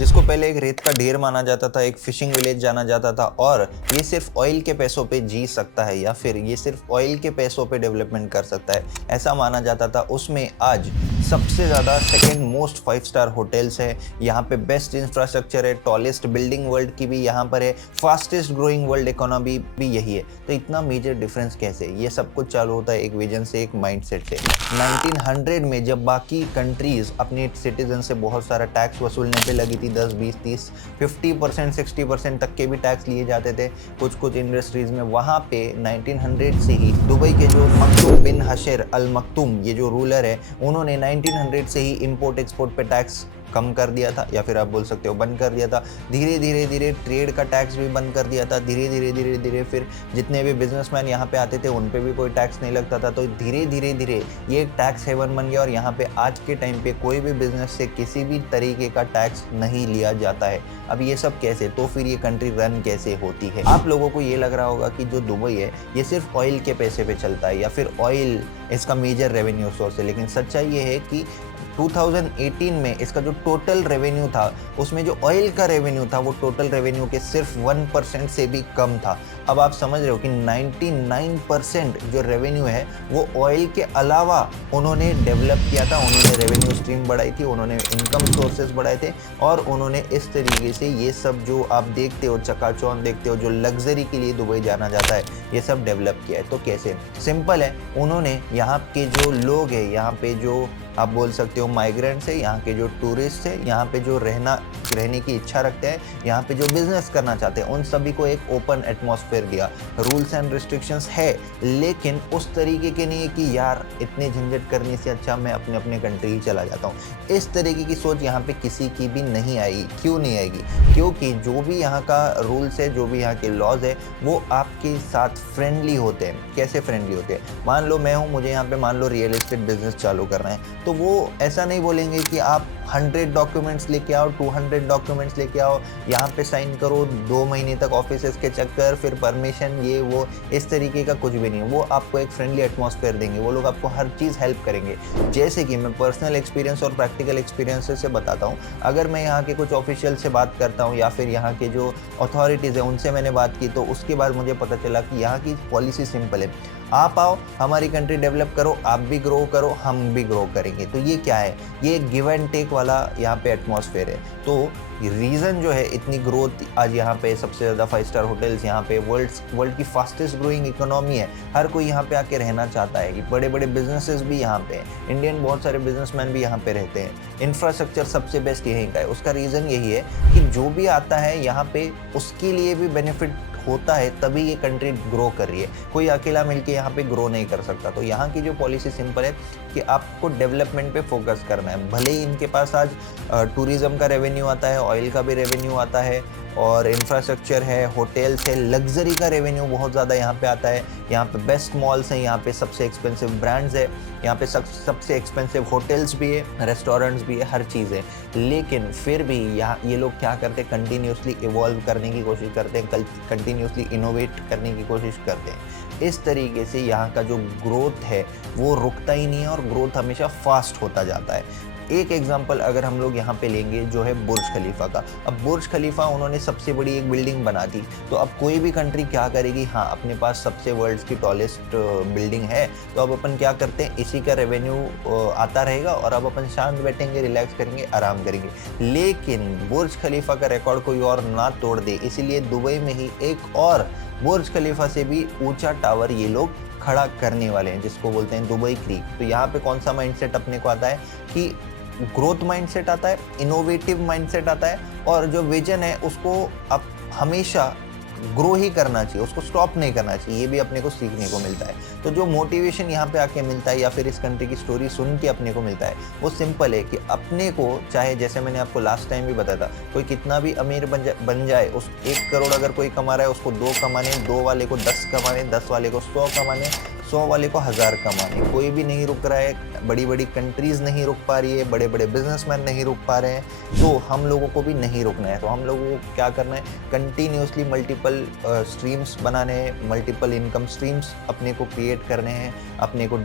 जिसको पहले एक रेत का ढेर माना जाता था, एक फिशिंग विलेज जाना जाता था और ये सिर्फ ऑयल के पैसों पे जी सकता है या फिर ये सिर्फ ऑयल के पैसों पे डेवलपमेंट कर सकता है, ऐसा माना जाता था, उसमें आज सबसे ज़्यादा सेकेंड मोस्ट 5 स्टार होटल्स है। यहाँ पे बेस्ट इंफ्रास्ट्रक्चर है, टॉलेस्ट बिल्डिंग वर्ल्ड की भी यहाँ पर है, फास्टेस्ट ग्रोइंग वर्ल्ड इकोनॉमी भी यही है। तो इतना मेजर डिफरेंस कैसे? ये सब कुछ चालू होता है एक विजन से, एक माइंडसेट से। 1900 में जब बाकी कंट्रीज अपने सिटीजन से बहुत सारा टैक्स वसूलने पे लगी थी, 10, 20, 30, 50%, 60% तक के भी टैक्स लिए जाते थे कुछ कुछ इंडस्ट्रीज में, वहाँ पे 1900 से ही दुबई के जो मखदूम बिन हशर अल मखदूम, ये जो रूलर है, उन्होंने 1900 से ही इंपोर्ट एक्सपोर्ट पे टैक्स कम कर दिया था, या फिर आप बोल सकते हो बंद कर दिया था। धीरे धीरे धीरे ट्रेड का टैक्स भी बंद कर दिया था। धीरे धीरे धीरे धीरे फिर जितने भी बिजनेसमैन यहाँ पे आते थे उन पे भी कोई टैक्स नहीं लगता था। तो धीरे धीरे धीरे ये एक टैक्स हेवन बन गया और यहाँ पे आज के टाइम पे कोई भी बिजनेस से किसी भी तरीके का टैक्स नहीं लिया जाता है। अब ये सब कैसे? तो फिर ये कंट्री रन कैसे होती है? आप लोगों को ये लग रहा होगा कि जो दुबई है ये सिर्फ ऑयल के पैसे पे चलता है या फिर ऑयल इसका मेजर रेवेन्यू सोर्स है, लेकिन सच्चाई ये है कि 2018 में इसका जो टोटल रेवेन्यू था उसमें जो ऑयल का रेवेन्यू था वो टोटल रेवेन्यू के सिर्फ 1% से भी कम था। अब आप समझ रहे हो कि 99% जो रेवेन्यू है वो ऑयल के अलावा उन्होंने डेवलप किया था, उन्होंने रेवेन्यू स्ट्रीम बढ़ाई थी, उन्होंने इनकम सोर्सेज बढ़ाए थे और उन्होंने इस तरीके से ये सब जो आप देखते हो, चकाचौंध देखते हो, जो लग्जरी के लिए दुबई जाना जाता है, ये सब डेवलप किया है। तो कैसे? सिंपल है, उन्होंने यहाँ के जो लोग हैं, यहाँ पे जो आप बोल सकते हो माइग्रेंट्स है, यहाँ के जो टूरिस्ट है, यहाँ पे जो रहने की इच्छा रखते हैं, यहाँ पे जो बिजनेस करना चाहते हैं, उन सभी को एक ओपन एटमॉस्फेयर दिया। रूल्स एंड रिस्ट्रिक्शंस है लेकिन उस तरीके के नहीं है कि यार इतने झंझट करने से अच्छा मैं अपने अपने कंट्री ही चला जाता हूँ। इस तरीके की सोच यहाँ पे किसी की भी नहीं आएगी। क्यों नहीं आएगी? क्योंकि जो भी यहाँ का रूल्स है, जो भी यहाँ के लॉज है, वो आपके साथ फ्रेंडली होते हैं। कैसे फ्रेंडली होते हैं? मान लो मैं हूँ, मुझे यहाँ पे मान लो रियल एस्टेट बिजनेस चालू करना है, तो वो ऐसा नहीं बोलेंगे कि आप 100 डॉक्यूमेंट्स लेके आओ, 200 डॉक्यूमेंट्स लेके आओ, यहाँ पे साइन करो, 2 महीने तक ऑफिसेस के चक्कर, फिर परमिशन, ये वो, इस तरीके का कुछ भी नहीं। वो आपको एक फ्रेंडली एटमॉस्फेयर देंगे, वो लोग आपको हर चीज़ हेल्प करेंगे। जैसे कि मैं पर्सनल एक्सपीरियंस और प्रैक्टिकल एक्सपीरियंस से बताता हूँ। अगर मैं यहाँ के कुछ ऑफिशियल से बात करता हूँ या फिर यहाँ के जो अथॉरिटीज़ है उनसे मैंने बात की, तो उसके बाद मुझे पता चला कि यहाँ की पॉलिसी सिंपल है, आप आओ, हमारी कंट्री डेवलप करो, आप भी ग्रो करो, हम भी ग्रो करेंगे। तो ये क्या है? ये गिव एंड टेक वाला यहाँ पे एटमॉस्फेयर है। तो रीज़न जो है इतनी ग्रोथ आज यहाँ पे, सबसे ज़्यादा 5 स्टार होटल्स यहाँ पे, वर्ल्ड की फास्टेस्ट ग्रोइंग इकोनॉमी है, हर कोई यहाँ पे आके रहना चाहता है। बड़े बड़े बिजनेसेस भी यहाँ पे हैं, इंडियन बहुत सारे बिजनेसमैन भी यहाँ पे रहते हैं। इंफ्रास्ट्रक्चर सबसे बेस्ट यहीं का है। उसका रीज़न यही है कि जो भी आता है यहाँ पे उसके लिए भी बेनिफिट होता है, तभी ये कंट्री ग्रो कर रही है। कोई अकेला मिलके यहाँ पे ग्रो नहीं कर सकता। तो यहाँ की जो पॉलिसी सिंपल है कि आपको डेवलपमेंट पे फोकस करना है। भले ही इनके पास आज टूरिज्म का रेवेन्यू आता है, ऑयल का भी रेवेन्यू आता है और इंफ्रास्ट्रक्चर है, होटल्स है, लग्जरी का रेवेन्यू बहुत ज़्यादा यहाँ पे आता है। यहाँ पे बेस्ट मॉल्स हैं, यहाँ पे सबसे एक्सपेंसिव ब्रांड्स है, यहाँ पे सबसे एक्सपेंसिव होटल्स भी है, रेस्टोरेंट्स भी है, हर चीज़ है। लेकिन फिर भी यहाँ ये लोग क्या करते हैं? कंटिन्यूसली इवॉल्व करने की कोशिश करते हैं, कंटिन्यूसली इनोवेट करने की कोशिश करते हैं। इस तरीके से यहाँ का जो ग्रोथ है वो रुकता ही नहीं है और ग्रोथ हमेशा फास्ट होता जाता है। एक एग्जांपल अगर हम लोग यहाँ पे लेंगे जो है बुर्ज खलीफा का। अब बुर्ज खलीफा उन्होंने सबसे बड़ी एक बिल्डिंग बना दी, तो अब कोई भी कंट्री क्या करेगी? हाँ, अपने पास सबसे वर्ल्ड की टॉलेस्ट बिल्डिंग है, तो अब अपन क्या करते हैं? इसी का रेवेन्यू आता रहेगा और अब अपन शांत बैठेंगे, रिलैक्स करेंगे, आराम करेंगे। लेकिन बुर्ज खलीफा का रिकॉर्ड कोई और ना तोड़ दे, इसीलिए दुबई में ही एक और बुर्ज खलीफा से भी ऊंचा टावर ये लोग खड़ा करने वाले हैं, जिसको बोलते हैं दुबई क्रीक। तो यहाँ पे कौन सा माइंडसेट अपने को आता है कि ग्रोथ माइंडसेट आता है, इनोवेटिव माइंडसेट आता है और जो विजन है उसको अब हमेशा ग्रो ही करना चाहिए, उसको स्टॉप नहीं करना चाहिए। ये भी अपने को सीखने को मिलता है। तो जो मोटिवेशन यहाँ पे आके मिलता है या फिर इस कंट्री की स्टोरी सुन के अपने को मिलता है वो सिंपल है कि अपने को, चाहे जैसे मैंने आपको लास्ट टाइम भी बताया था, कोई कितना भी अमीर बन जाए, उस 1 करोड़ अगर कोई कमा रहा है उसको 2 कमाने, 2 वाले को 10 कमाने, 10 वाले को 100 कमाने, 100 वाले को 1000 कमाने। कोई भी नहीं रुक रहा है, बड़ी बड़ी कंट्रीज़ नहीं रुक पा रही है, बड़े बड़े बिजनेसमैन नहीं रुक पा रहे हैं, तो हम लोगों को भी नहीं रुकना है। तो हम लोगों को क्या करना है? कंटिन्यूसली मल्टीपल मल्टीपल स्ट्रीम्स बनाने हैं, मल्टीपल इनकम स्ट्रीम्स अपने को क्रिएट करने हैं, अपने को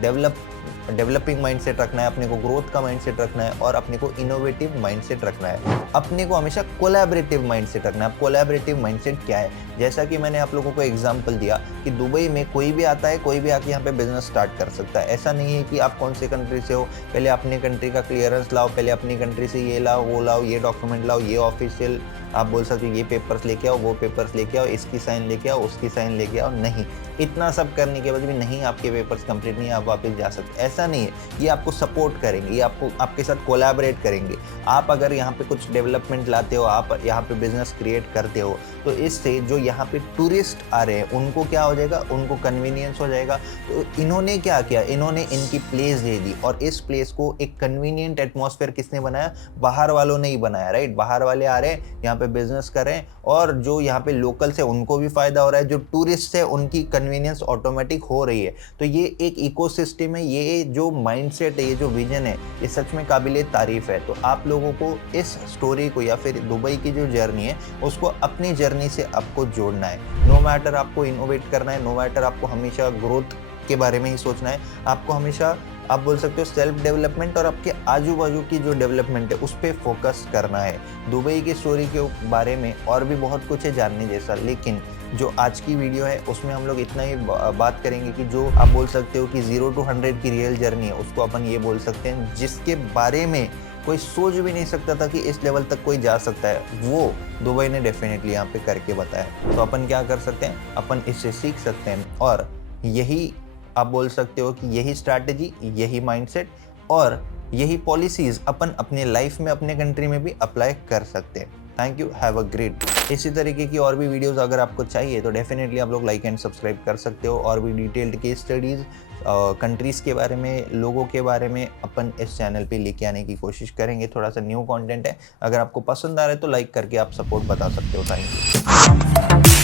डेवलपिंग माइंडसेट रखना है, अपने को ग्रोथ का माइंडसेट रखना है और अपने को इनोवेटिव माइंडसेट रखना है। अपने को हमेशा कोलैबोरेटिव माइंडसेट रखना है। अब कोलैबोरेटिव माइंडसेट क्या है? जैसा कि मैंने आप लोगों को एग्जांपल दिया कि दुबई में कोई भी आता है, कोई भी आके यहाँ पे बिजनेस स्टार्ट कर सकता है। ऐसा नहीं है कि आप कौन से कंट्री से हो, पहले अपनी कंट्री का क्लियरेंस लाओ, पहले अपनी कंट्री से ये लाओ, वो लाओ, ये डॉक्यूमेंट लाओ, ये ऑफिशियल आप बोल सकते हो, ये पेपर्स लेके आओ, वो पेपर्स लेके आओ, इसकी साइन लेके आओ, उसकी साइन लेके आओ। नहीं, इतना सब करने के बाद भी नहीं, आपके पेपर्स कंप्लीट नहीं, आप वापस जा सकते, ऐसा नहीं है। ये आपको सपोर्ट करेंगे, ये आपको आपके साथ कोलैबोरेट करेंगे। आप अगर यहाँ पे कुछ डेवलपमेंट लाते हो, आप यहाँ पे बिजनेस क्रिएट करते हो, तो इससे जो यहाँ पे टूरिस्ट आ रहे हैं उनको क्या हो जाएगा, उनको कन्वीनियंस हो जाएगा। तो इन्होंने क्या किया, इन्होंने इनकी प्लेस दे दी और इस प्लेस को एक कन्वीनियंट एटमॉस्फेयर किसने बनाया? बाहर वालों ने ही बनाया, राइट। बाहर वाले आ रहे हैं, यहाँ पे बिजनेस कर रहे हैं और जो यहाँ पे लोकल्स है उनको भी फायदा हो रहा है, जो टूरिस्ट है उनकी कन्वीनियंस ऑटोमेटिक हो रही है। तो ये एक इकोसिस्टम है, ये जो माइंडसेट है, ये जो विजन है, ये सच में काबिले तारीफ है। तो आप लोगों को इस स्टोरी को या फिर दुबई की जो जर्नी है उसको अपनी जर्नी से आपको जोड़ना है। नो मैटर आपको इनोवेट करना है, नो मैटर आपको हमेशा ग्रोथ के बारे में ही सोचना है, आपको हमेशा आप बोल सकते हो सेल्फ डेवलपमेंट और आपके आजू बाजू की जो डेवलपमेंट है उस पर फोकस करना है। दुबई की स्टोरी के बारे में और भी बहुत कुछ है जानने जैसा, लेकिन जो आज की वीडियो है उसमें हम लोग इतना ही बात करेंगे कि जो आप बोल सकते हो कि 0 to 100 की रियल जर्नी है, उसको अपन ये बोल सकते हैं, जिसके बारे में कोई सोच भी नहीं सकता था कि इस लेवल तक कोई जा सकता है, वो दुबई ने डेफिनेटली यहाँ पे करके बताया। तो अपन क्या कर सकते हैं, अपन इससे सीख सकते हैं और यही आप बोल सकते हो कि यही स्ट्रैटेजी, यही माइंडसेट और यही पॉलिसीज अपन अपने लाइफ में, अपने कंट्री में भी अप्लाई कर सकते हैं। Thank you, have a great day. इसी तरीके की और भी वीडियोस अगर आपको चाहिए तो डेफिनेटली आप लोग लाइक एंड सब्सक्राइब कर सकते हो। और भी डिटेल्ड केस स्टडीज़, कंट्रीज़ के बारे में, लोगों के बारे में अपन इस चैनल पे लेके आने की कोशिश करेंगे। थोड़ा सा न्यू कंटेंट है, अगर आपको पसंद आ रहा है तो लाइक करके आप सपोर्ट बता सकते हो। Thank you.